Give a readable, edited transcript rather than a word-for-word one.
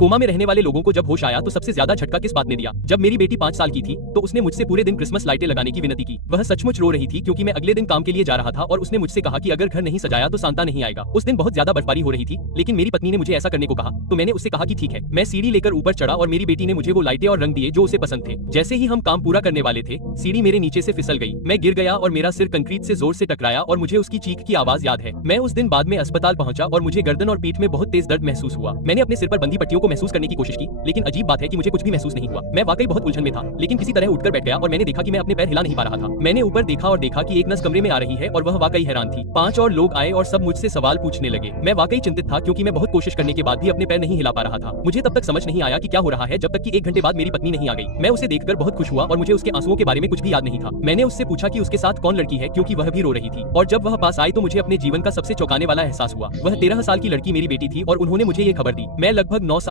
Coma में रहने वाले लोगों को जब होश आया तो सबसे ज्यादा झटका किस बात ने दिया? जब मेरी बेटी 5 साल की थी तो उसने मुझसे पूरे दिन क्रिसमस लाइटें लगाने की विनती की। वह सचमुच रो रही थी क्योंकि मैं अगले दिन काम के लिए जा रहा था और उसने मुझसे कहा कि अगर घर नहीं सजाया तो सांता नहीं आएगा। उस दिन बहुत ज्यादा बर्फबारी हो रही थी, लेकिन मेरी पत्नी ने मुझे ऐसा करने को कहा तो मैंने उससे कहा कि ठीक है। मैं सीढ़ी लेकर ऊपर चढ़ा और मेरी बेटी ने मुझे वो लाइटें और रंग दिए जो उसे पसंद थे। जैसे ही हम काम पूरा करने वाले थे, सीढ़ी मेरे नीचे से फिसल गई। मैं गिर गया और मेरा सिर कंक्रीट से जोर से टकराया और मुझे उसकी चीख की आवाज याद है। मैं उस दिन बाद में अस्पताल पहुंचा और मुझे गर्दन और पीठ में बहुत तेज दर्द महसूस हुआ। मैंने अपने सिर पर बंधी पट्टियों को महसूस करने की कोशिश की, लेकिन अजीब बात है कि मुझे कुछ भी महसूस नहीं हुआ। मैं वाकई बहुत उलझन में था, लेकिन किसी तरह उठकर बैठ गया और मैंने देखा कि मैं अपने पैर हिला नहीं पा रहा था। मैंने ऊपर देखा और देखा कि एक नर्स कमरे में आ रही है और वह वाकई हैरान थी। 5 और लोग आए और सब मुझसे सवाल पूछने लगे। मैं वाकई चिंतित था क्योंकि मैं बहुत कोशिश करने के बाद भी अपने पैर नहीं हिला पा रहा था। मुझे तब तक समझ नहीं आया कि क्या हो रहा है जब तक कि 1 घंटे बाद मेरी पत्नी नहीं आ गई। मैं उसे देखकर बहुत खुश हुआ और मुझे उसके आंसुओं के बारे में कुछ भी याद नहीं था। मैंने उससे पूछा कि उसके साथ कौन लड़की है क्योंकि वह भी रो रही थी। और जब वह पास आई तो मुझे अपने जीवन का सबसे चौंकाने वाला एहसास हुआ। वह 13 साल की लड़की मेरी बेटी थी और उन्होंने मुझे ये खबर दी। मैं लगभग 9 साल